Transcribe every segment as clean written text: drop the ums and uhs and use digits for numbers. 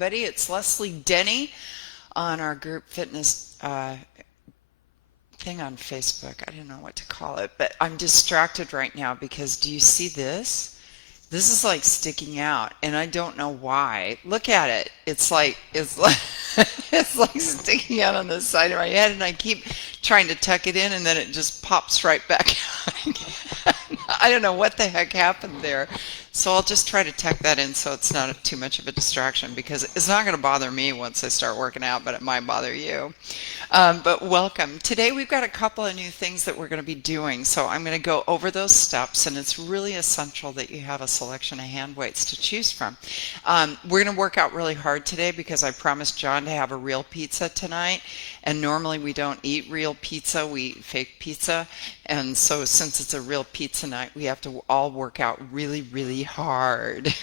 Everybody, it's Leslie Denny on our group fitness thing on Facebook. I don't know what to call it, but I'm distracted right now because do you see this? This is like sticking out, and I don't know why. Look at it. It's like it's like sticking out on the side of my head, and I keep trying to tuck it in, and then it just pops right back out again. I don't know what the heck happened there. So I'll just try to tuck that in so it's not too much of a distraction because it's not going to bother me once I start working out, but it might bother you. But welcome. Today we've got a couple of new things that we're going to be doing. So I'm going to go over those steps, and it's really essential that you have a selection of hand weights to choose from. We're going to work out really hard today because I promised John to have a real pizza tonight. And normally we don't eat real pizza, we eat fake pizza. And so since it's a real pizza night, we have to all work out really, really hard.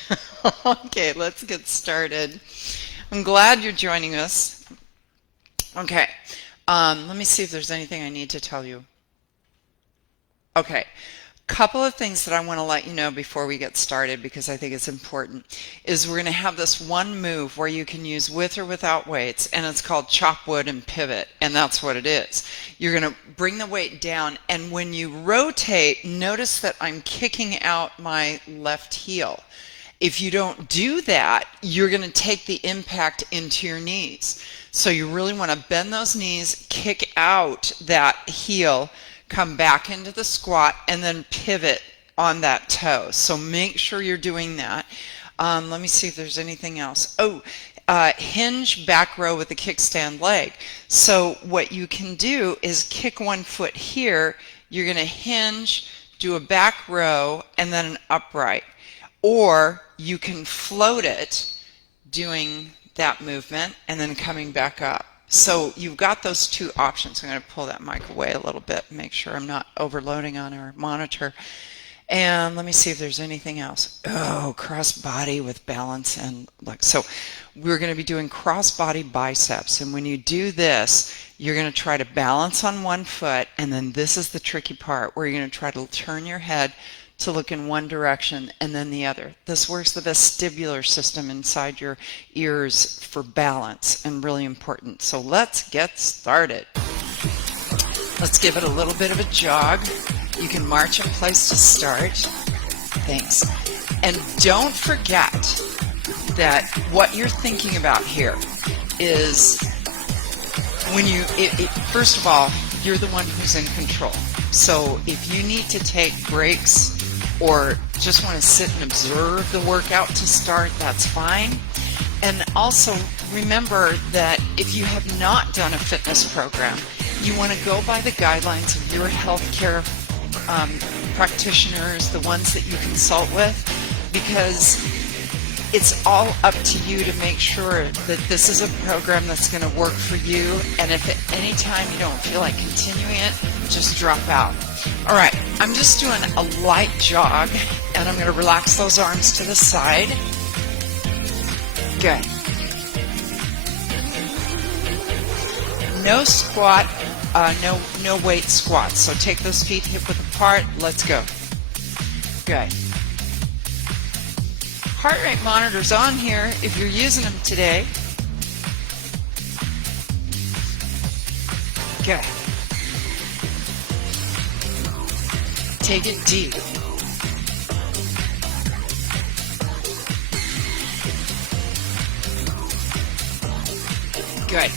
Okay, let's get started. I'm glad you're joining us. Okay, let me see if there's anything I need to tell you. Okay. Couple of things that I want to let you know before we get started because I think it's important is we're going to have this one move where you can use with or without weights, and it's called chop wood and pivot, and that's what it is. You're going to bring the weight down, and when you rotate, notice that I'm kicking out my left heel. If you don't do that, you're going to take the impact into your knees. So you really want to bend those knees, kick out that heel, come back into the squat, and then pivot on that toe. So make sure you're doing that. Let me see if there's anything else. Hinge back row with the kickstand leg. So what you can do is kick one foot here. You're going to hinge, do a back row, and then an upright. Or you can float it doing that movement and then coming back up. So you've got those two options. I'm going to pull that mic away a little bit, make sure I'm not overloading on our monitor. And let me see if there's anything else. Oh, cross body with balance and look. So we're going to be doing cross body biceps. And when you do this, you're going to try to balance on one foot. And then this is the tricky part where you're going to try to turn your head to look in one direction and then the other. This works the vestibular system inside your ears for balance and really important. So let's get started. Let's give it a little bit of a jog. You can march in place to start. Thanks. And don't forget that what you're thinking about here is when you, first of all, you're the one who's in control. So if you need to take breaks or just want to sit and observe the workout to start, that's fine. And also remember that if you have not done a fitness program, you want to go by the guidelines of your healthcare practitioners, the ones that you consult with, because it's all up to you to make sure that this is a program that's going to work for you. And if at any time you don't feel like continuing it, just drop out. All right, I'm just doing a light jog, and I'm going to relax those arms to the side. Good. No squat, no weight squats. So take those feet hip width apart. Let's go. Good. Heart rate monitor's on here if you're using them today. Good. Take it deep. Good.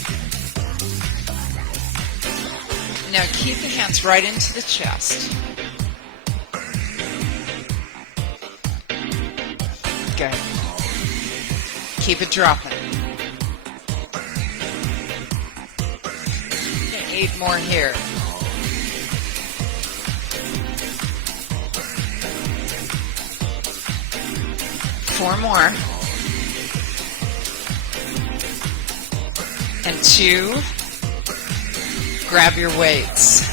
Now keep the hands right into the chest. Good. Keep it dropping. 8 more here. Four more. And 2. Grab your weights.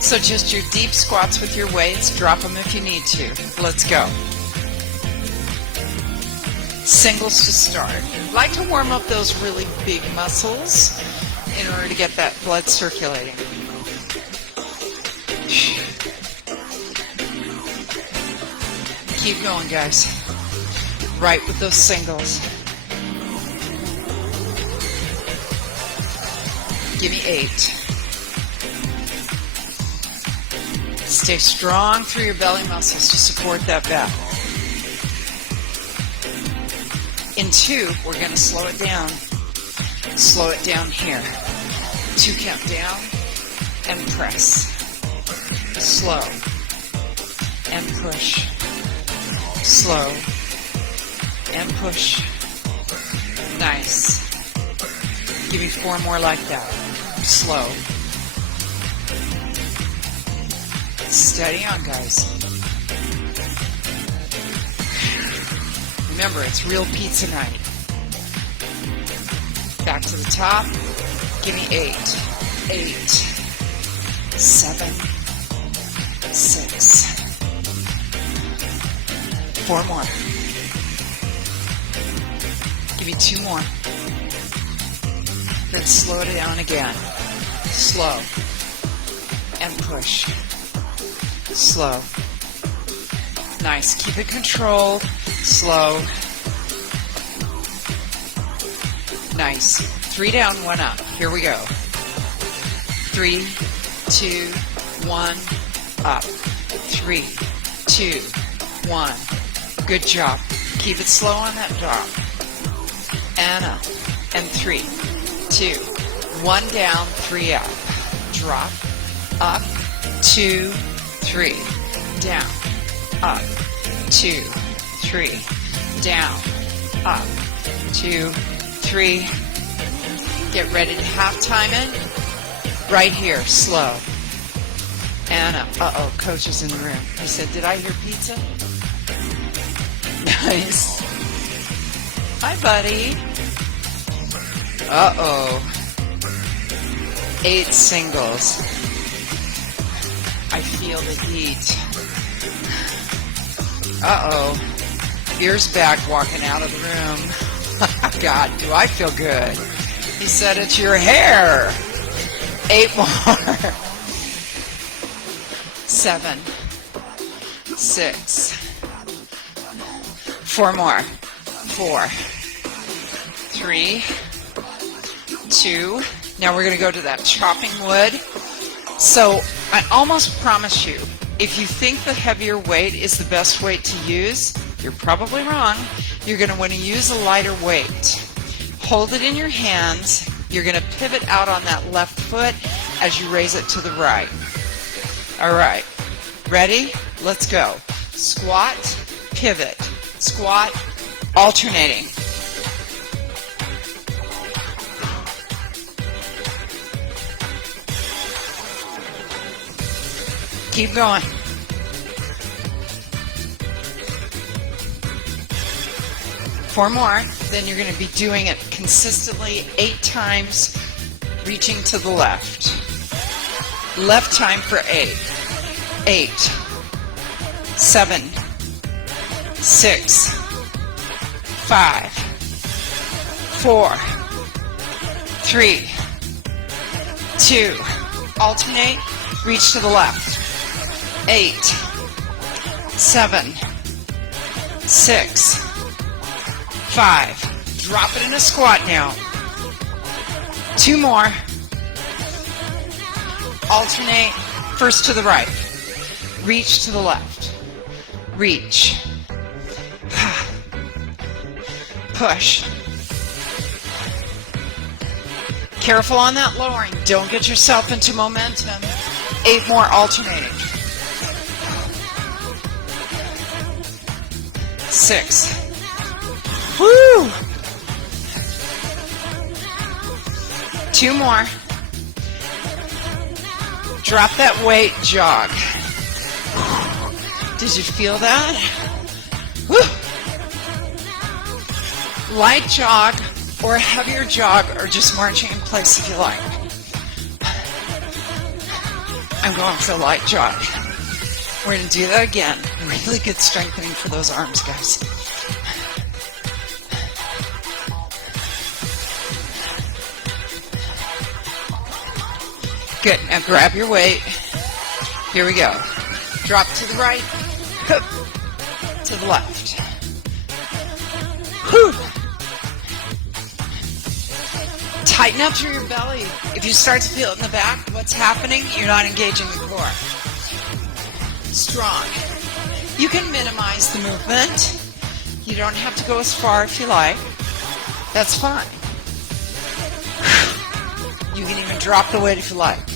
So just your deep squats with your weights. Drop them if you need to. Let's go. Singles to start. Like to warm up those really big muscles in order to get that blood circulating. Keep going, guys. Right with those singles. Give me 8. Stay strong through your belly muscles to support that back. In 2, we're going to slow it down. Slow it down here. 2 count down and press. Slow and push. Slow and push. Nice. Give me 4 more like that. Slow. Steady on, guys. Remember, it's real pizza night. Back to the top. Give me 8. 8. 7. 6. 4 more. Give me 2 more. Let's slow it down again. Slow. And push. Slow. Nice. Keep it controlled. Slow. Nice. 3 down, 1 up. Here we go. 3, 2, 1, up. 3, 2, 1. Good job. Keep it slow on that drop. And up. And 3, 2, 1 down, 3 up. Drop. Up. 2, 3. Down. Up. 2, 3. Down. Up. 2, 3. Get ready to half-time it. Right here, slow. And up. Uh-oh, coach is in the room. He said, did I hear pizza? Nice. Hi, buddy. Uh-oh. 8 singles. I feel the heat. Uh-oh. Ears back walking out of the room. God, do I feel good. He said it's your hair. 8 more. 7. 6. 4 more. 4. 3. 2. Now we're going to go to that chopping wood. So I almost promise you, if you think the heavier weight is the best weight to use, you're probably wrong. You're going to want to use a lighter weight. Hold it in your hands. You're going to pivot out on that left foot as you raise it to the right. All right. Ready? Let's go. Squat, pivot. Squat, alternating. Keep going. Four more. Then you're going to be doing it consistently 8 times, reaching to the left. Left time for 8. 8. 7. 6. 5. 4. 3. 2. Alternate. Reach to the left. 8. 7. 6. 5. Drop it in a squat now. 2 more. Alternate. First to the right. Reach to the left. Reach. Push. Careful on that lowering. Don't get yourself into momentum. 8 more alternating. 6. Woo! 2 more. Drop that weight, jog. Did you feel that? Woo! Light jog or a heavier jog or just marching in place if you like. I'm going for a light jog. We're going to do that again. Really good strengthening for those arms, guys. Good. Now grab your weight. Here we go. Drop to the right. To the left. Tighten up through your belly. If you start to feel it in the back, what's happening? You're not engaging the core. Strong. You can minimize the movement. You don't have to go as far if you like. That's fine. You can even drop the weight if you like.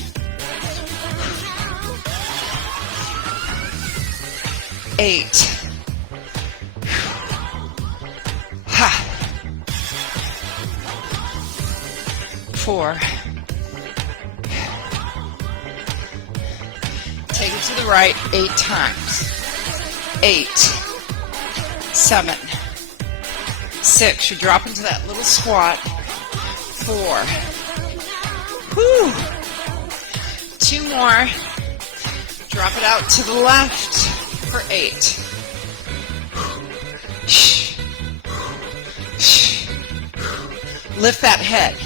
8. 4. Take it to the right 8 times. 8. 7. 6. You drop into that little squat. 4. Whew. 2 more. Drop it out to the left for 8. Lift that head.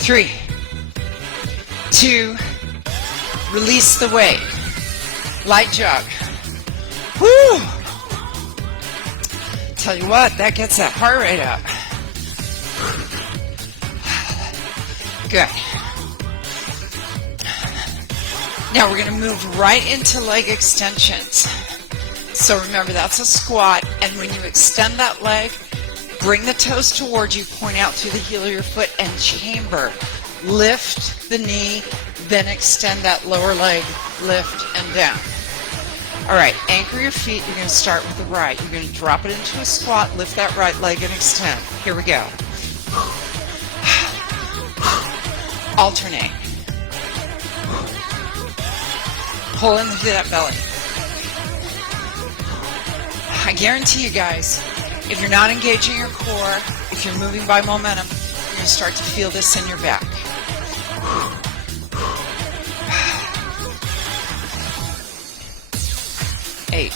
3, 2, release the weight. Light jog. Woo! Tell you what, that gets that heart rate up. Good. Now we're going to move right into leg extensions. So remember, that's a squat, and when you extend that leg, bring the toes towards you, point out through the heel of your foot, and chamber. Lift the knee, then extend that lower leg, lift and down. All right, anchor your feet. You're going to start with the right. You're going to drop it into a squat, lift that right leg, and extend. Here we go. Alternate. Pull into that belly. I guarantee you guys, if you're not engaging your core, if you're moving by momentum, you're going to start to feel this in your back. 8.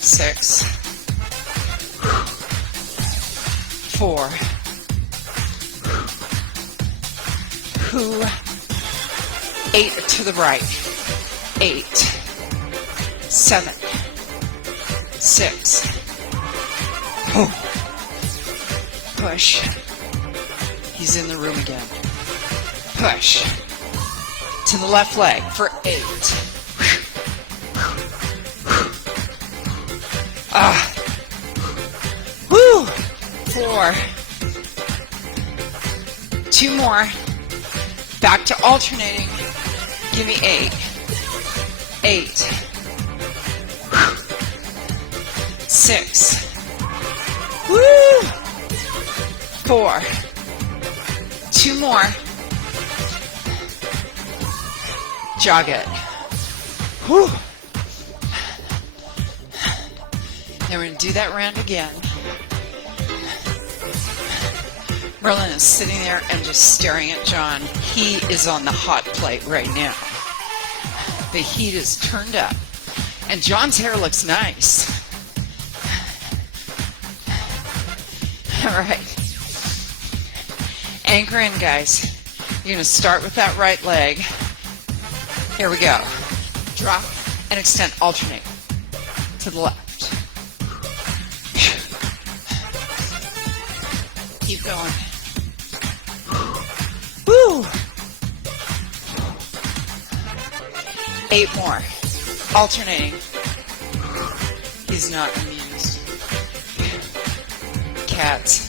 6. 4. 8 to the right. 8. 7. 6. Push. He's in the room again. Push. To the left leg for 8. Woo! 4. 2 more. Back to alternating. Give me 8. 8. 6. Woo! 4. 2 more. Jog it. Whew. Now we're going to do that round again. Merlin is sitting there and just staring at John. He is on the hot plate right now. The heat is turned up. And John's hair looks nice. All right. Anchor in, guys. You're going to start with that right leg. Here we go. Drop and extend. Alternate. To the left. Keep going. Woo! 8 more. Alternating. He's not amused. Cats.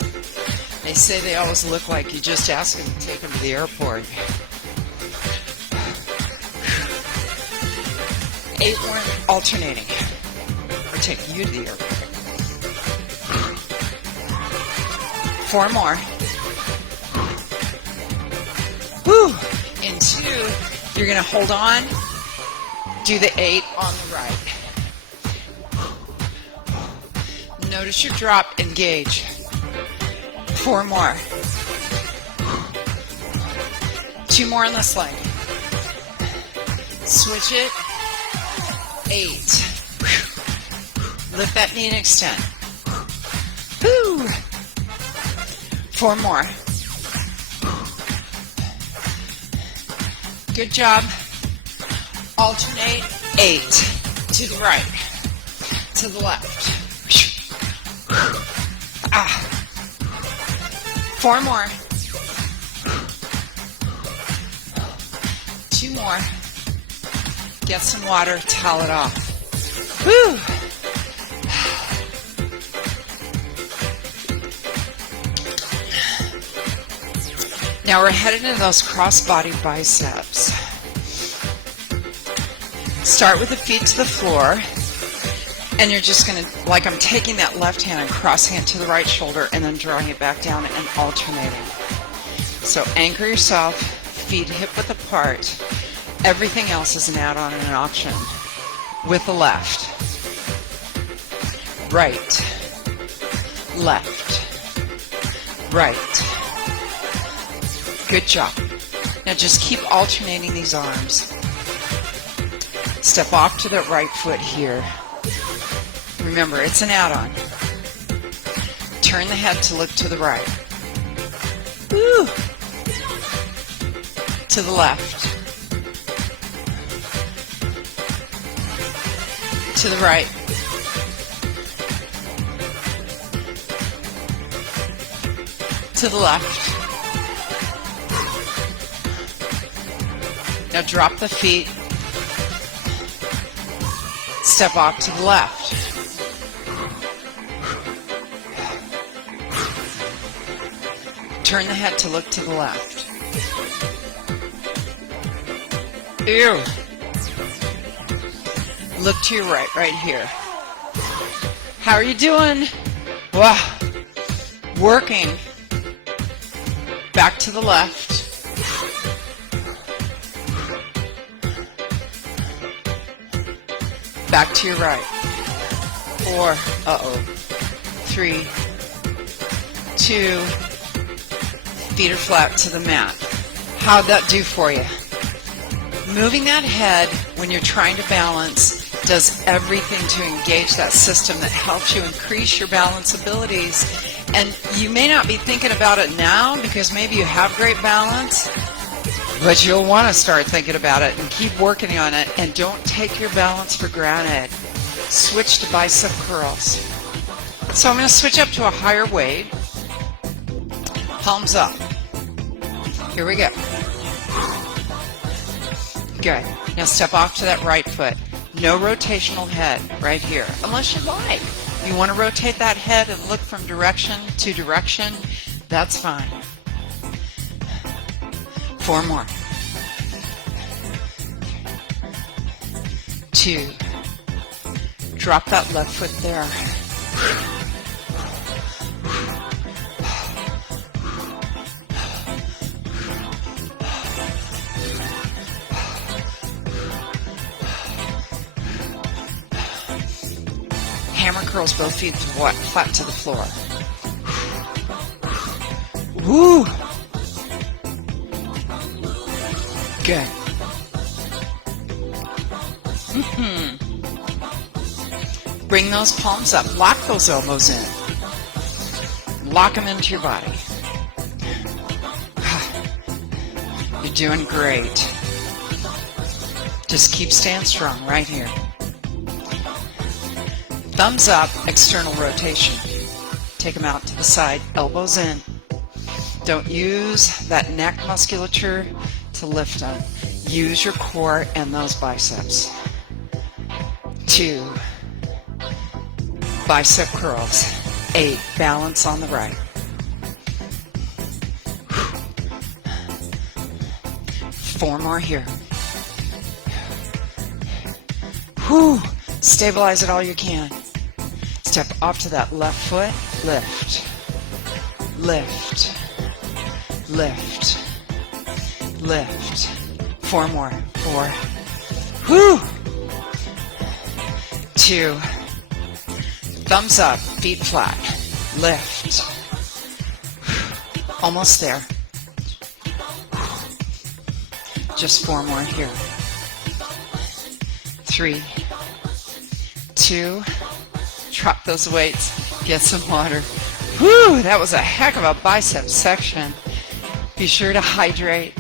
They say they always look like you just ask them to take them to the airport. 8 more alternating. Or take you to the airport. 4 more. Woo! In 2, you're going to hold on. Do the 8 on the right. Notice your drop. Engage. 4 more. 2 more on this leg. Switch it. 8. Lift that knee and extend. Woo! 4 more. Good job. Alternate. 8. To the right. To the left. Ah. 4 more. 2 more. Get some water, towel it off. Whew. Now we're headed into those cross-body biceps. Start with the feet to the floor, and you're just going to, like I'm taking that left hand and crossing it to the right shoulder and then drawing it back down and alternating. So anchor yourself, feet hip-width apart. Everything else is an add-on and an option. With the left, right, left, right. Good job. Now just keep alternating these arms. Step off to the right foot here. Remember, it's an add-on. Turn the head to look to the right. Woo! To the left. To the right. To the left. Now drop the feet. Step off to the left. Turn the head to look to the left. Ew. Look to your right, right here. How are you doing? Wow. Working. Back to the left. Back to your right. 4, 3, 2, feet are flat to the mat. How'd that do for you? Moving that head when you're trying to balance does everything to engage that system that helps you increase your balance abilities. And you may not be thinking about it now because maybe you have great balance, but you'll want to start thinking about it and keep working on it, and don't take your balance for granted. Switch to bicep curls. So I'm going to switch up to a higher weight. Palms up. Here we go. Good. Now step off to that right foot. No rotational head right here, unless you like. You want to rotate that head and look from direction to direction, that's fine. 4 more. 2. Drop that left foot there. Hammer curls both feet flat to the floor. Woo! Good. Bring those palms up. Lock those elbows in. Lock them into your body. You're doing great. Just keep staying strong right here. Thumbs up, external rotation. Take them out to the side, elbows in. Don't use that neck musculature to lift them. Use your core and those biceps. 2. Bicep curls. 8. Balance on the right. 4 more here. Whew. Stabilize it all you can. Step off to that left foot. Lift. Lift. Lift. Lift. 4 more. 4. Whew. 2. Thumbs up. Feet flat. Lift. Almost there. Just 4 more here. 3, 2, drop those weights, get some water. Whew, that was a heck of a bicep section. Be sure to hydrate.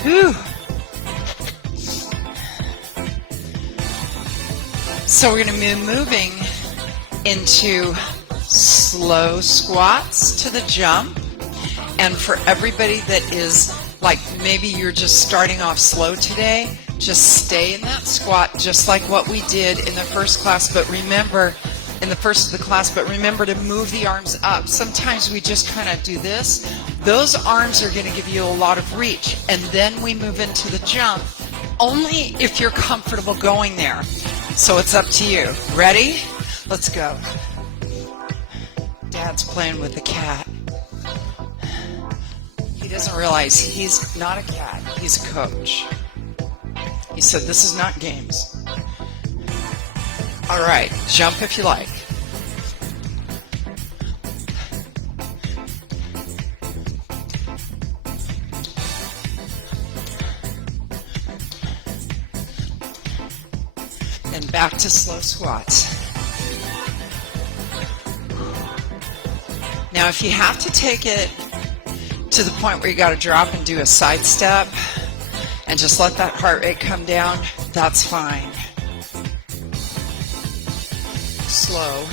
Whew. So we're going to be moving into slow squats to the jump. And for everybody that is like, maybe you're just starting off slow today, just stay in that squat just like what we did in the first class. But remember, in the first of the class, but remember to move the arms up. Sometimes we just kind of do this. Those arms are going to give you a lot of reach. And then we move into the jump, only if you're comfortable going there. So it's up to you. Ready? Let's go. Dad's playing with the cat. He doesn't realize he's not a cat, he's a coach. He said, this is not games. All right, jump if you like. And back to slow squats. Now, if you have to take it to the point where you got to drop and do a side step and just let that heart rate come down, that's fine. Slow.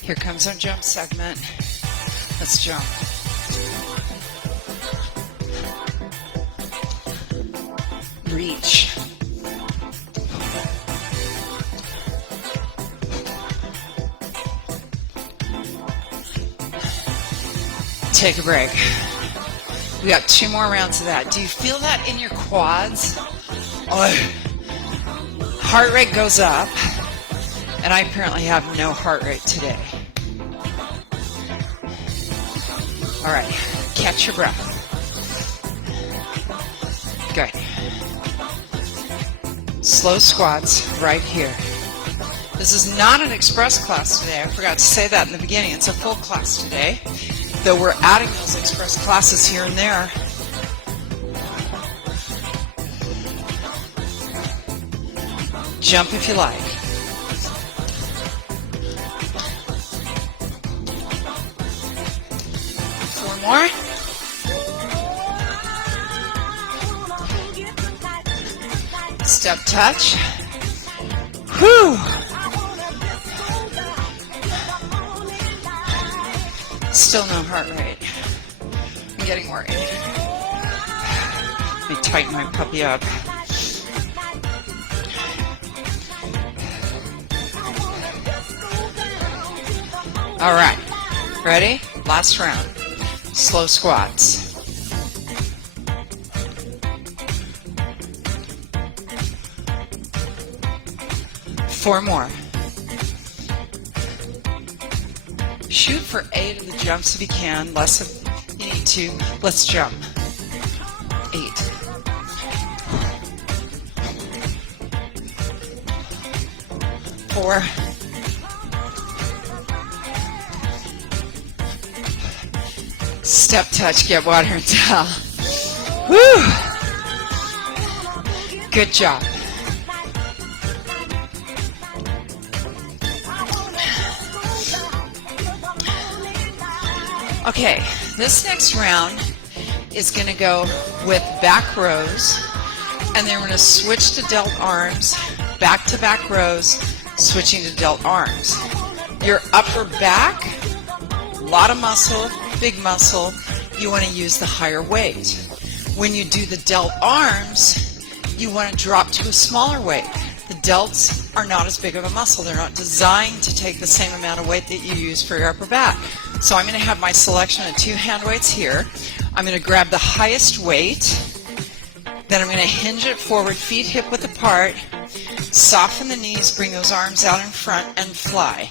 Here comes our jump segment. Let's jump. Reach. Take a break. We got 2 more rounds of that. Do you feel that in your quads? Oh. Heart rate goes up, and I apparently have no heart rate today. All right, catch your breath. Good. Slow squats right here. This is not an express class today. I forgot to say that in the beginning. It's a full class today, though we're adding those express classes here and there. Jump if you like. More. Step touch. Whew. Still no heart rate. I'm getting worried. Let me tighten my puppy up. All right. Ready? Last round. Slow squats. Four more. Shoot for 8 of the jumps if you can. Less if you need to. Let's jump. 8. 4. 4. Step touch, get water and towel. Woo! Good job. Okay, this next round is going to go with back rows, and then we're going to switch to delt arms, back to back rows, switching to delt arms. Your upper back, a lot of muscle, big muscle, you want to use the higher weight. When you do the delt arms, you want to drop to a smaller weight. The delts are not as big of a muscle. They're not designed to take the same amount of weight that you use for your upper back. So I'm going to have my selection of 2 hand weights here. I'm going to grab the highest weight. Then I'm going to hinge it forward, feet hip width apart. Soften the knees, bring those arms out in front, and fly.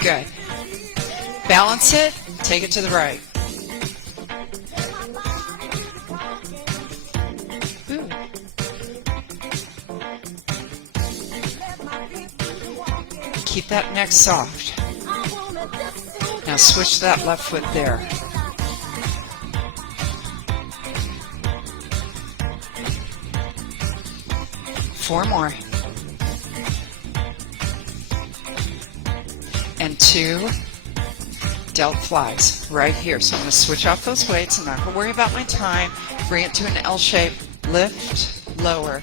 Good. Balance it, take it to the right. Ooh. Keep that neck soft. Now switch that left foot there. Four more. 2, delt flies right here. So I'm going to switch off those weights. I'm not going to worry about my time. Bring it to an L shape. Lift, lower.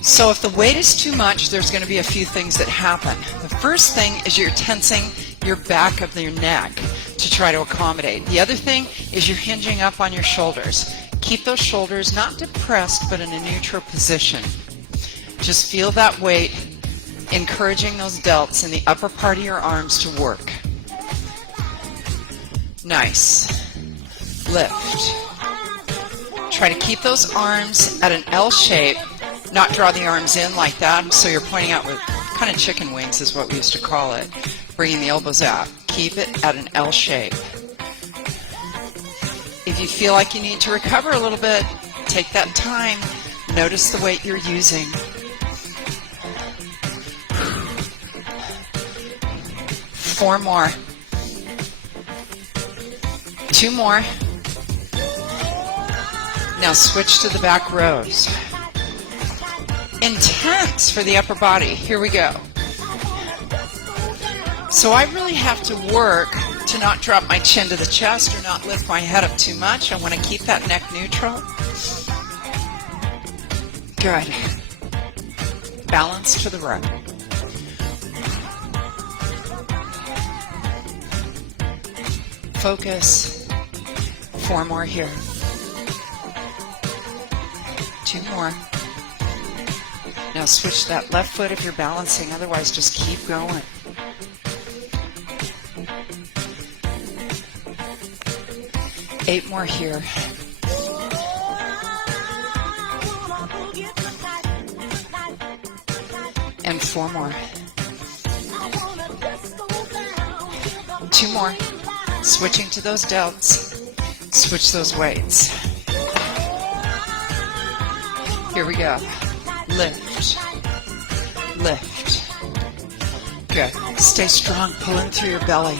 So if the weight is too much, there's going to be a few things that happen. The first thing is you're tensing your back of your neck to try to accommodate. The other thing is you're hinging up on your shoulders. Keep those shoulders not depressed, but in a neutral position. Just feel that weight, encouraging those delts in the upper part of your arms to work. Nice. Lift. Try to keep those arms at an L shape, not draw the arms in like that, so you're pointing out with kind of chicken wings is what we used to call it, bringing the elbows out. Keep it at an L shape. If you feel like you need to recover a little bit, take that time. Notice the weight you're using. Four more. 2 more. Now switch to the back rows. Intense for the upper body. Here we go. So I really have to work to not drop my chin to the chest or not lift my head up too much. I want to keep that neck neutral. Good. Balance to the right. Focus. 4 more here. 2 more. Now switch that left foot if you're balancing, otherwise just keep going. Eight more here. And 4 more. 2 more. Switching to those delts. Switch those weights. Here we go. Lift. Lift. Good. Stay strong, pulling through your belly.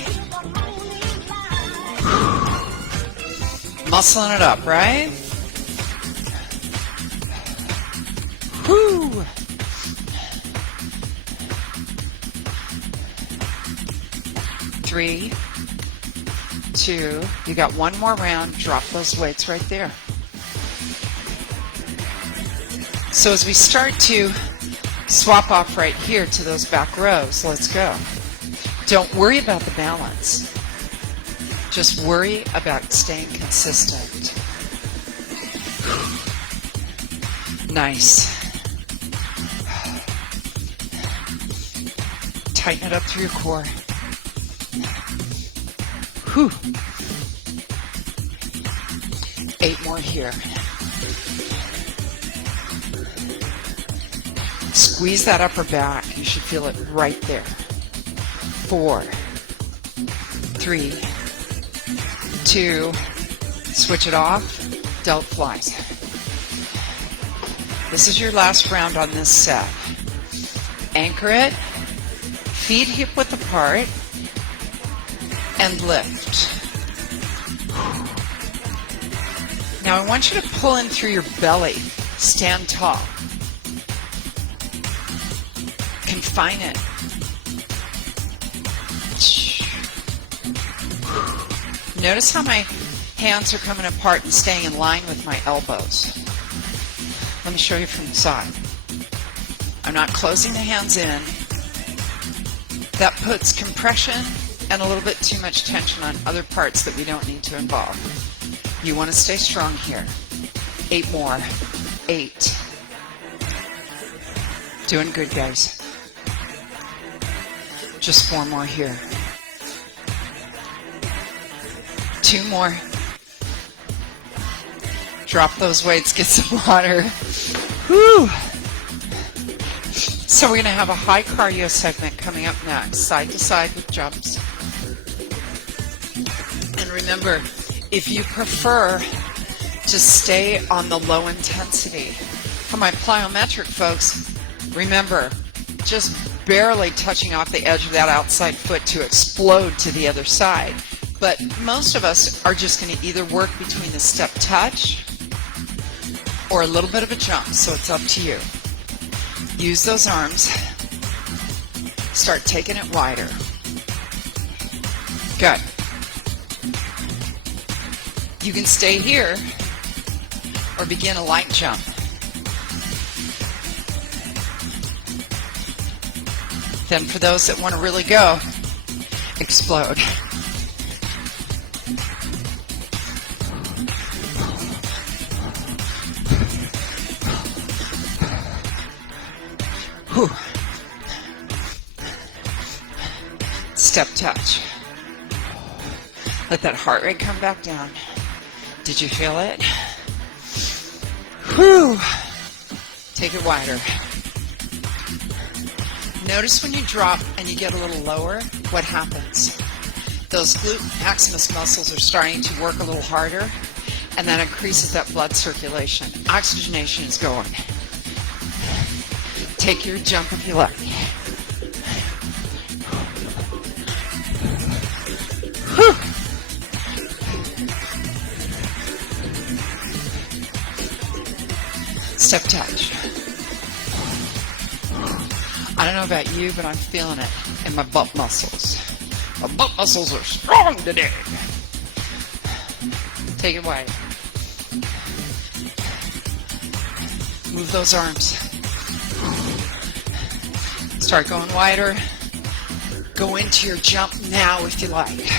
Muscling it up, right? Whoo! Three, 2, you got 1 more round. Drop those weights right there. So as we start to swap off right here to those back rows, let's go. Don't worry about the balance. Just worry about staying consistent. Nice. Tighten it up through your core. Whew. 8 more here. Squeeze that upper back. You should feel it right there. 4, 3, 2, switch it off, delt flies. This is your last round on this set. Anchor it, feet hip width apart, and lift. Now I want you to pull in through your belly. Stand tall. Confine it. Notice how my hands are coming apart and staying in line with my elbows. Let me show you from the side. I'm not closing the hands in. That puts compression and a little bit too much tension on other parts that we don't need to involve. You want to stay strong here. 8 more. 8. Doing good, guys. Just 4 more here. 2 more. Drop those weights, get some water. Whew. So we're going to have a high cardio segment coming up next, side to side with jumps. And remember, if you prefer to stay on the low intensity, for my plyometric folks, remember, just barely touching off the edge of that outside foot to explode to the other side. But most of us are just going to either work between the step touch or a little bit of a jump, so it's up to you. Use those arms. Start taking it wider. Good. You can stay here or begin a light jump. Then for those that want to really go, explode. Whew. Step touch. Let that heart rate come back down. Did you feel it? Whew. Take it wider. Notice when you drop and you get a little lower, what happens? Those glute maximus muscles are starting to work a little harder, and that increases that blood circulation. Oxygenation is going. Take your jump if you like. Whew. Step touch. I don't know about you, but I'm feeling it in my butt muscles. My butt muscles are strong today. Take it wide. Move those arms. Start going wider. Go into your jump now if you like.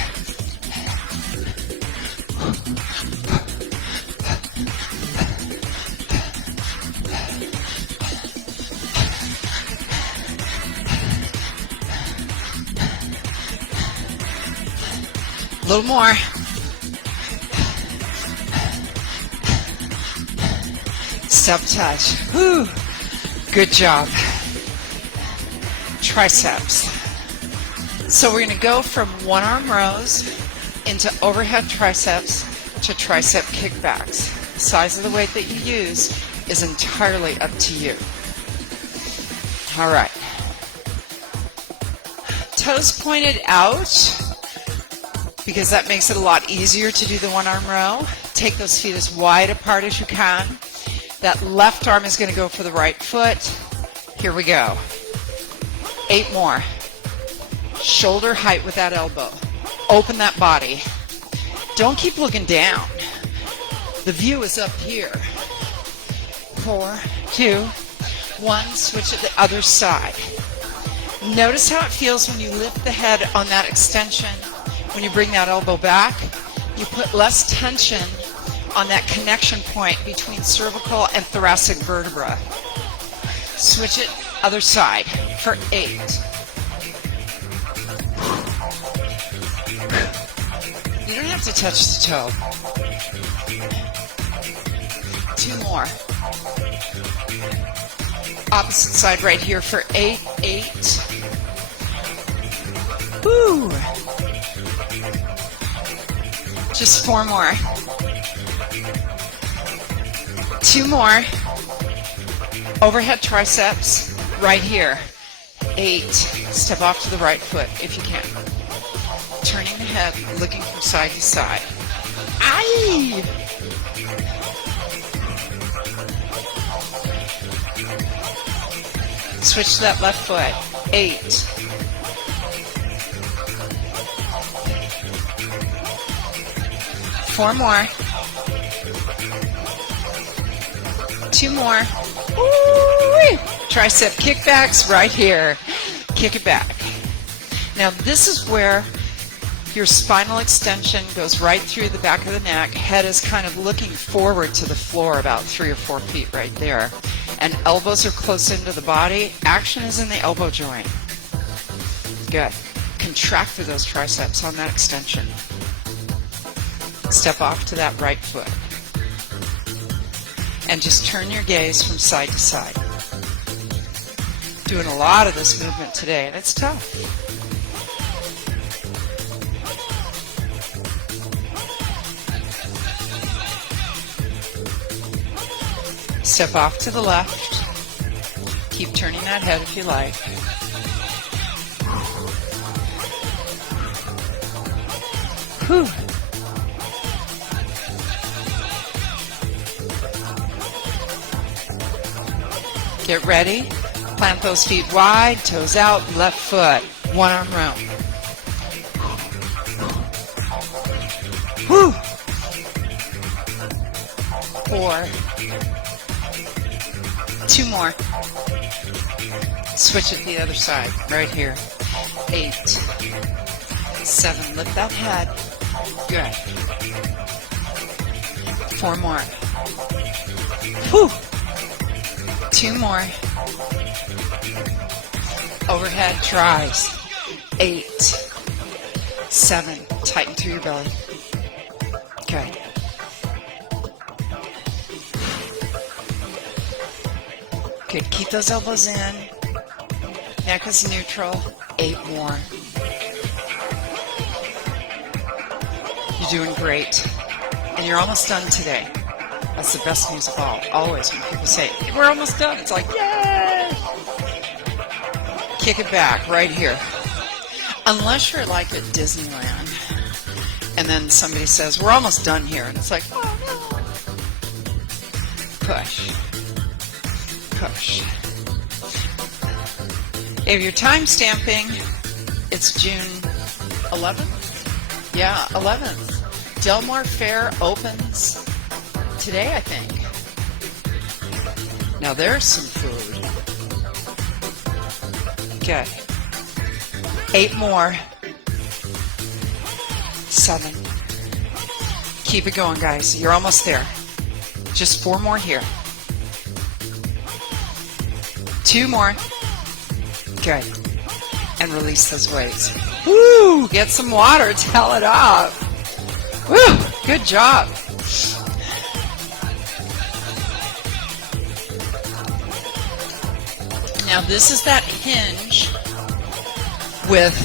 A little more. Step touch. Whew. Good job. Triceps. So we're going to go from one arm rows into overhead triceps to tricep kickbacks. The size of the weight that you use is entirely up to you. All right. Toes pointed out, because that makes it a lot easier to do the one arm row. Take those feet as wide apart as you can. That left arm is going to go for the right foot. Here we go. 8 more. Shoulder height with that elbow. Open that body. Don't keep looking down. The view is up here. 4, 2, 1. Switch it the other side. Notice how it feels when you lift the head on that extension. When you bring that elbow back, you put less tension on that connection point between cervical and thoracic vertebra. Switch it other side for 8. You don't have to touch the toe. 2 more. Opposite side right here for 8. 8. Woo! Just 4 more. 2 more. Overhead triceps right here. 8. Step off to the right foot if you can. Turning the head, looking from side to side. Aye! Switch to that left foot. 8. 4 more. 2 more. Woo-wee. Tricep kickbacks right here. Kick it back. Now this is where your spinal extension goes right through the back of the neck. Head is kind of looking forward to the floor about 3 or 4 feet right there. And elbows are close into the body. Action is in the elbow joint. Good. Contract through those triceps on that extension. Step off to that right foot. And just turn your gaze from side to side. Doing a lot of this movement today, and it's tough. Step off to the left. Keep turning that head if you like. Whew. Get ready. Plant those feet wide, toes out, left foot. One arm row. Whew. 4. 2 more. Switch it to the other side, right here. 8. 7. Lift that head. Good. 4 more. Whew. 2 more. Overhead tries. 8. 7. Tighten through your belly. Okay. Good. Keep those elbows in. Neck is neutral. 8 more. You're doing great. And you're almost done today. That's the best news of all. Always when people say, we're almost done, it's like, yay! Kick it back right here. Unless you're like at Disneyland, and then somebody says, we're almost done here. And it's like, oh no. Push. Push. If you're time stamping, it's June 11th? Yeah, 11th. Del Mar Fair opens today, I think. Now there's some food. Okay. 8 more. 7. Keep it going, guys. You're almost there. Just 4 more here. 2 more. Good. And release those weights. Woo! Get some water. Towel it off. Woo! Good job. Now this is that hinge with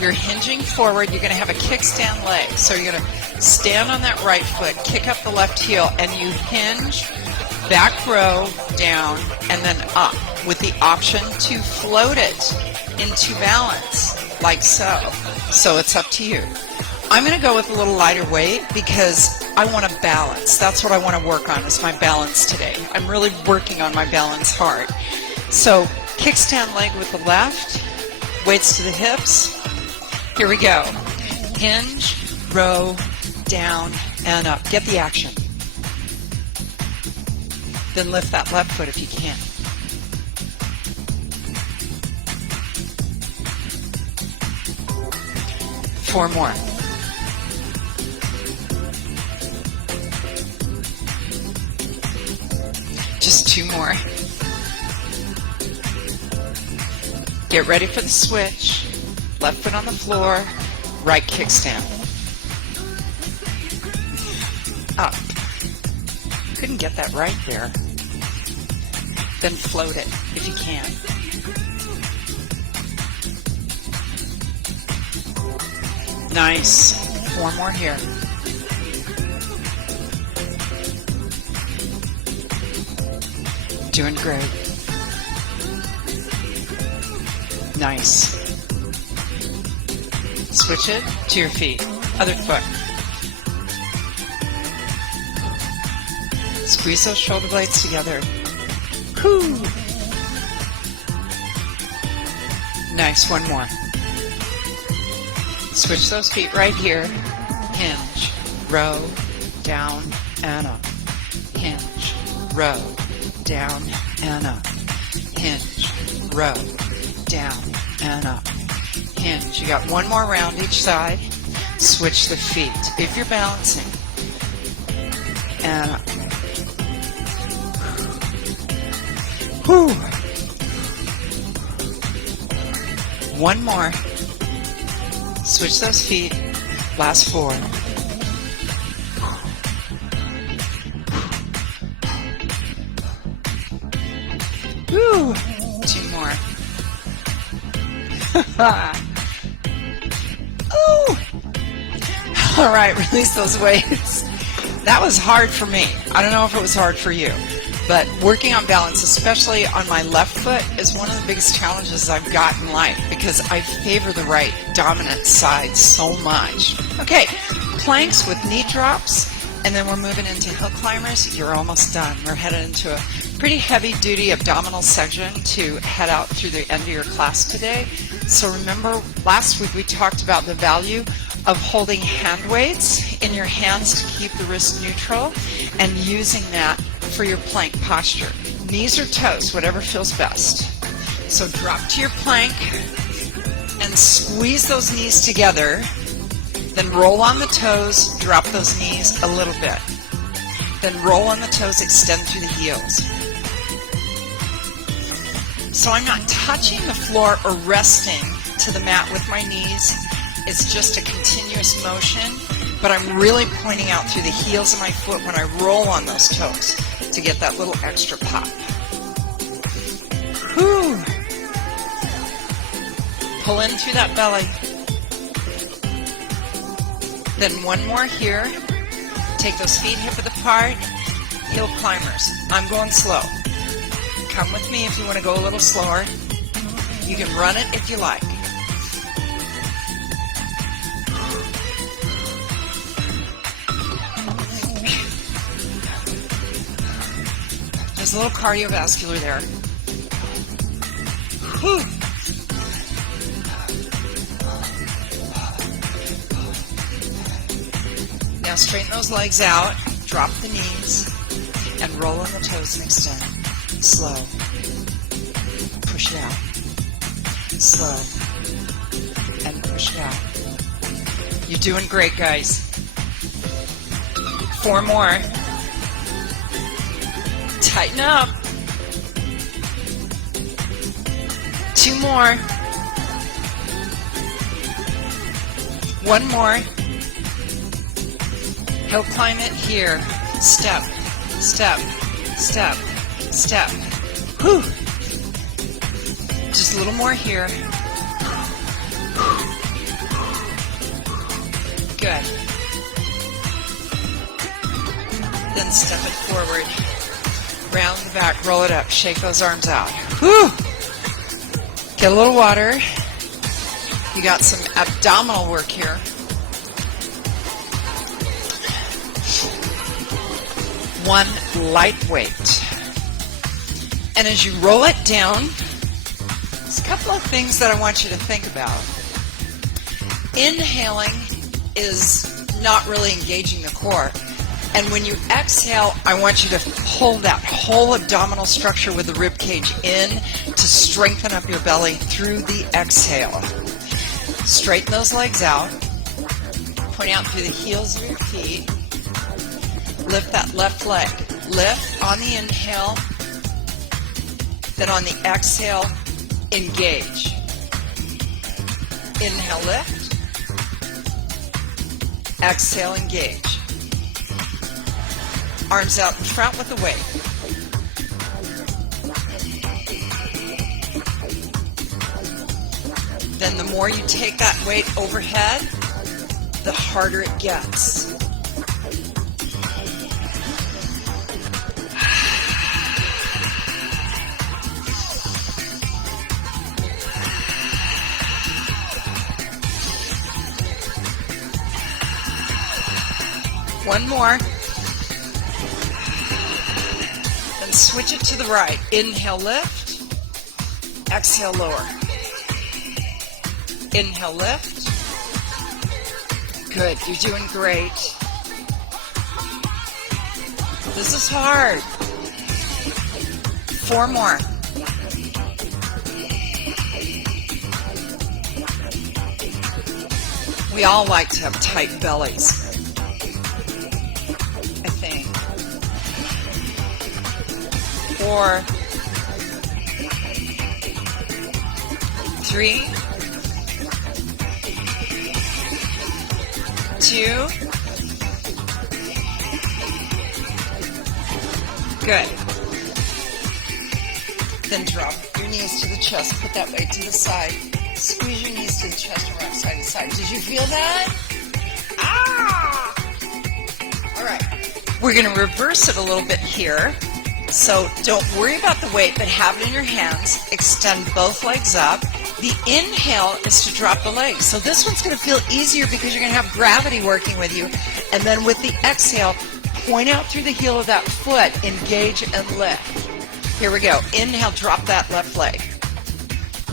your hinging forward. You're going to have a kickstand leg. So you're going to stand on that right foot, kick up the left heel, and you hinge, back row, down, and then up with the option to float it into balance, like so. So it's up to you. I'm going to go with a little lighter weight because I want to balance. That's what I want to work on is my balance today. I'm really working on my balance hard. So kickstand leg with the left, weights to the hips. Here we go. Hinge, row, down, and up. Get the action. Then lift that left foot if you can. Four more. Just 2 more. Get ready for the switch. Left foot on the floor, right kickstand. Up. Couldn't get that right there. Then float it if you can. Nice. 4 more here. Doing great. Nice. Switch it to your feet. Other foot. Squeeze those shoulder blades together. Whew. Nice. 1 more. Switch those feet right here. Hinge, row, down, and up. Hinge, row, down, and up. Hinge, row, down, and up. Hinge. You got 1 more round each side. Switch the feet if you're balancing. And up. Whew. 1 more. Switch those feet. Last 4. Woo. 2 more. Ooh. All right, release those weights. That was hard for me. I don't know if it was hard for you. But working on balance, especially on my left foot, is one of the biggest challenges I've got in life because I favor the right dominant side so much. Okay, planks with knee drops, and then we're moving into hill climbers. You're almost done. We're headed into a pretty heavy-duty abdominal section to head out through the end of your class today. So remember, last week we talked about the value of holding hand weights in your hands to keep the wrist neutral and using that for your plank posture. Knees or toes, whatever feels best. So drop to your plank and squeeze those knees together. Then roll on the toes, drop those knees a little bit. Then roll on the toes, extend through the heels. So I'm not touching the floor or resting to the mat with my knees. It's just a continuous motion, but I'm really pointing out through the heels of my foot when I roll on those toes to get that little extra pop. Whew. Pull in through that belly. Then one more here. Take those feet hip width apart. Heel climbers. I'm going slow. Come with me if you want to go a little slower. You can run it if you like. There's a little cardiovascular there. Whew. Now straighten those legs out, drop the knees, and roll on the toes and extend. Slow. Push it out. Slow. And push it out. You're doing great, guys. 4 more. Tighten up. 2 more. 1 more. Hill climb it here. Step, step, step, step. Whew. Just a little more here. Good. Then step it forward. Round the back, roll it up, shake those arms out. Whew. Get a little water. You got some abdominal work here. One lightweight. And as you roll it down, there's a couple of things that I want you to think about. Inhaling is not really engaging the core. And when you exhale, I want you to pull that whole abdominal structure with the rib cage in to strengthen up your belly through the exhale. Straighten those legs out. Point out through the heels of your feet. Lift that left leg. Lift on the inhale. Then on the exhale, engage. Inhale, lift. Exhale, engage. Arms out in front with the weight. Then the more you take that weight overhead, the harder it gets. One more. Then switch it to the right. Inhale, lift. Exhale, lower. Inhale, lift. Good. You're doing great. This is hard. 4 more. We all like to have tight bellies. 4, 3, 2. Good. Then drop your knees to the chest. Put that weight to the side. Squeeze your knees to the chest and rock side to side. Did you feel that? Ah! All right. We're going to reverse it a little bit here. So don't worry about the weight, but have it in your hands. Extend both legs up. The inhale is to drop the legs. So this one's going to feel easier because you're going to have gravity working with you. And then with the exhale, point out through the heel of that foot, engage and lift. Here we go. Inhale, drop that left leg.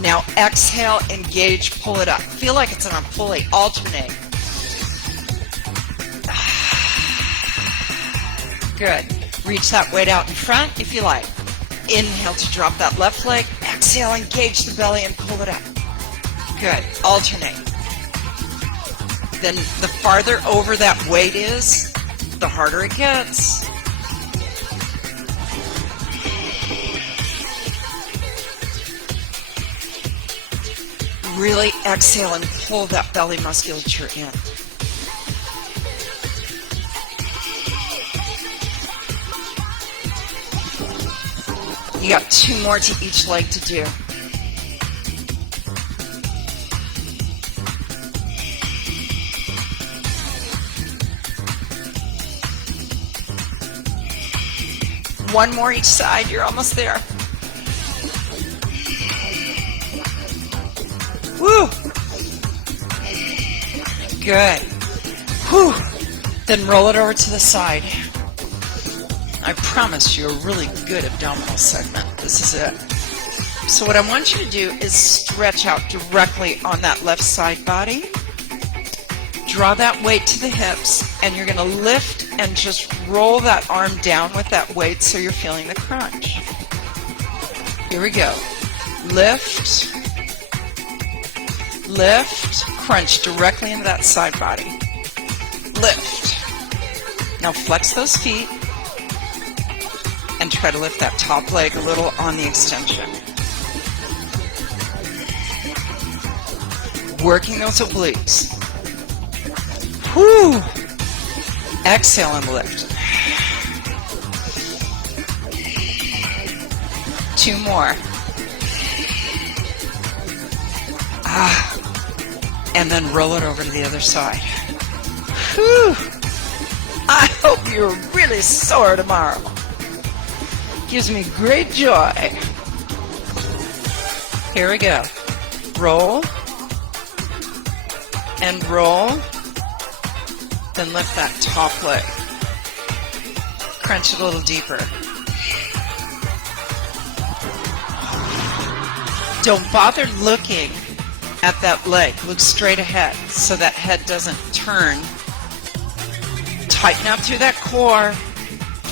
Now exhale, engage, pull it up. Feel like it's on a pulley. Alternate. Good. Reach that weight out in front if you like. Inhale to drop that left leg. Exhale, engage the belly and pull it up. Good. Alternate. Then the farther over that weight is, the harder it gets. Really exhale and pull that belly musculature in. You got 2 more to each leg to do. One more each side. You're almost there. Woo! Good. Whew. Then roll it over to the side. I promise you a really good abdominal segment. This is it. So what I want you to do is stretch out directly on that left side body. Draw that weight to the hips, and you're going to lift and just roll that arm down with that weight so you're feeling the crunch. Here we go. Lift. Lift, crunch directly into that side body. Lift. Now flex those feet and try to lift that top leg a little on the extension. Working those obliques. Whew. Exhale and lift. 2 more. And then roll it over to the other side. Whew. I hope you're really sore tomorrow. Gives me great joy. Here we go. Roll. And roll. Then lift that top leg. Crunch it a little deeper. Don't bother looking at that leg. Look straight ahead so that head doesn't turn. Tighten up through that core.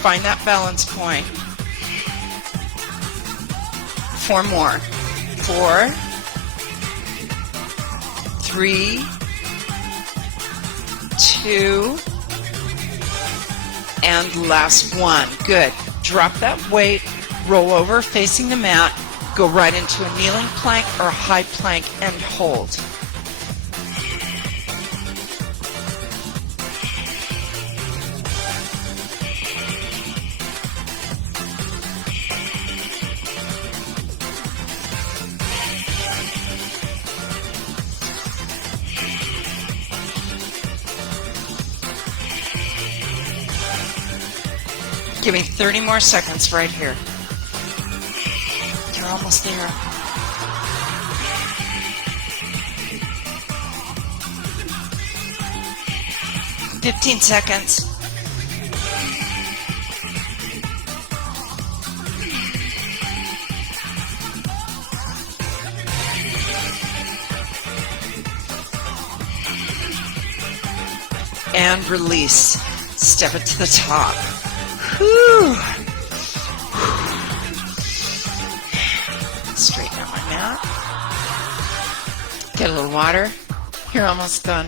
Find that balance point. 4 more. 4, 3, 2, and last one. Good. Drop that weight, roll over facing the mat, go right into a kneeling plank or a high plank and hold. Give me 30 more seconds right here. You're almost there. "15 seconds. And release. Step it to the top. Whew. Straighten out my mat. Get a little water. You're almost done.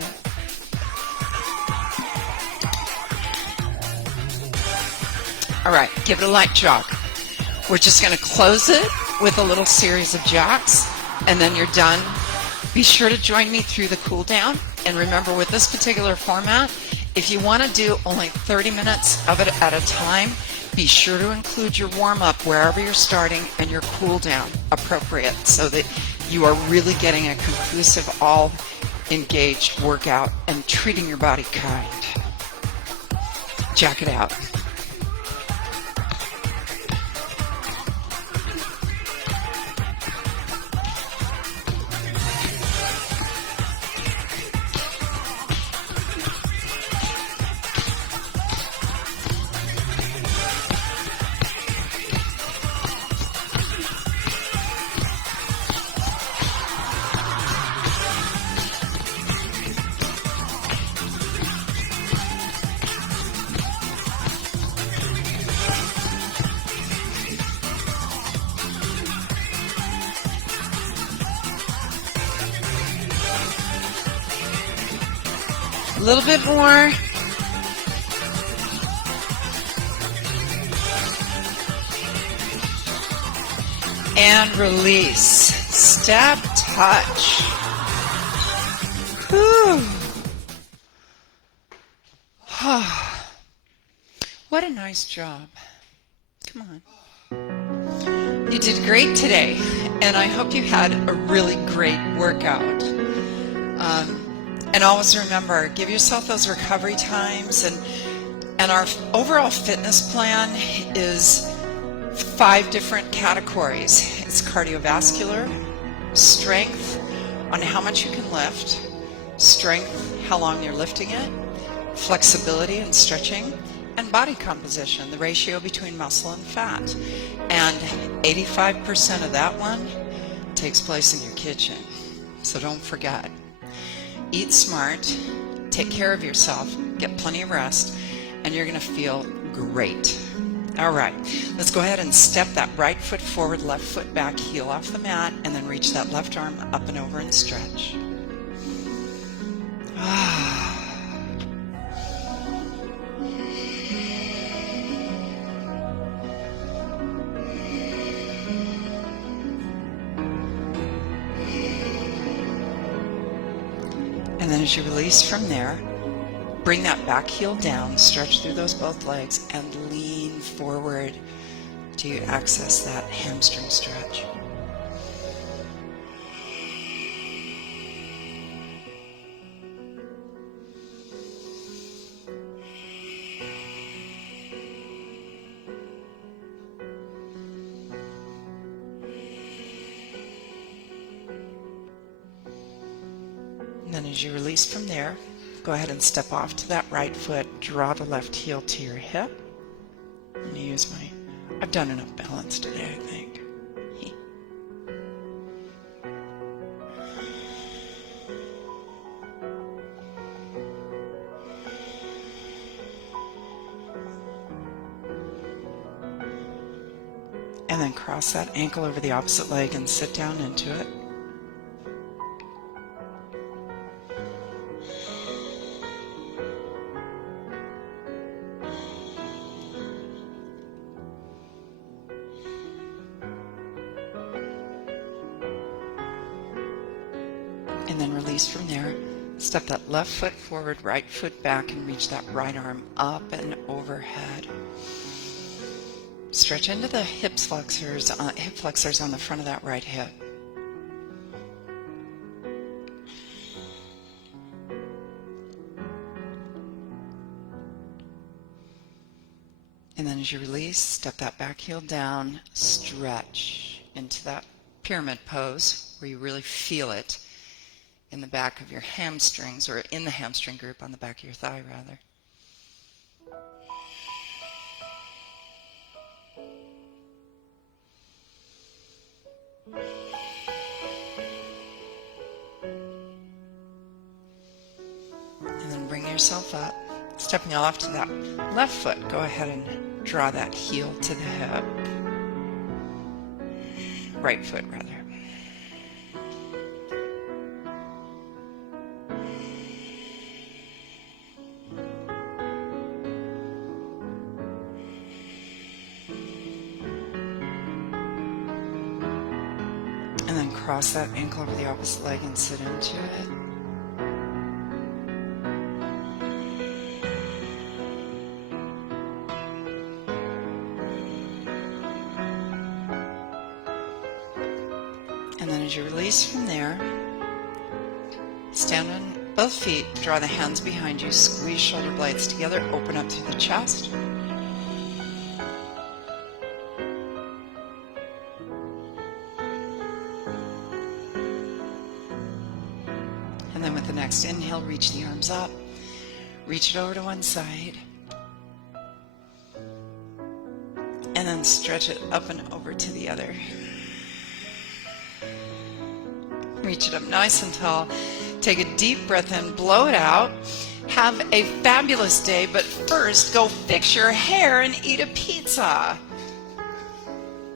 All right, give it a light jog. We're just going to close it with a little series of jogs, and then you're done. Be sure to join me through the cool down. And remember, with this particular format, if you want to do only 30 minutes of it at a time, be sure to include your warm-up wherever you're starting and your cool down appropriate so that you are really getting a conclusive, all engaged workout and treating your body kind. Jack it out. little bit more. And release. Step, touch. Whew. What a nice job. Come on. You did great today, and I hope you had a really great workout. And always remember, give yourself those recovery times, and our overall fitness plan is 5 different categories. It's cardiovascular, strength on how much you can lift, strength, how long you're lifting it, flexibility and stretching, and body composition, the ratio between muscle and fat. And 85% of that one takes place in your kitchen. So don't forget. Eat smart, take care of yourself, get plenty of rest, and you're going to feel great. All right, let's go ahead and step that right foot forward, left foot back, heel off the mat, and then reach that left arm up and over and stretch. And then as you release from there, bring that back heel down, stretch through those both legs, and lean forward till you access that hamstring stretch. And then as you release from there, go ahead and step off to that right foot, draw the left heel to your hip. I'm going to use I've done enough balance today, I think. And then cross that ankle over the opposite leg and sit down into it. And then release from there. Step that left foot forward, right foot back, and reach that right arm up and overhead. Stretch into the hip flexors on the front of that right hip. And then as you release, step that back heel down, stretch into that pyramid pose where you really feel it in the back of your hamstrings, or in the hamstring group on the back of your thigh, rather. And then bring yourself up. Stepping off to that left foot, go ahead and draw that heel to the hip. Right foot, rather. And then cross that ankle over the opposite leg and sit into it. And then as you release from there, stand on both feet, draw the hands behind you, squeeze shoulder blades together, open up through the chest. And then with the next inhale, reach the arms up, reach it over to one side, and then stretch it up and over to the other. Reach it up nice and tall. Take a deep breath in, blow it out. Have a fabulous day, but first go fix your hair and eat a pizza.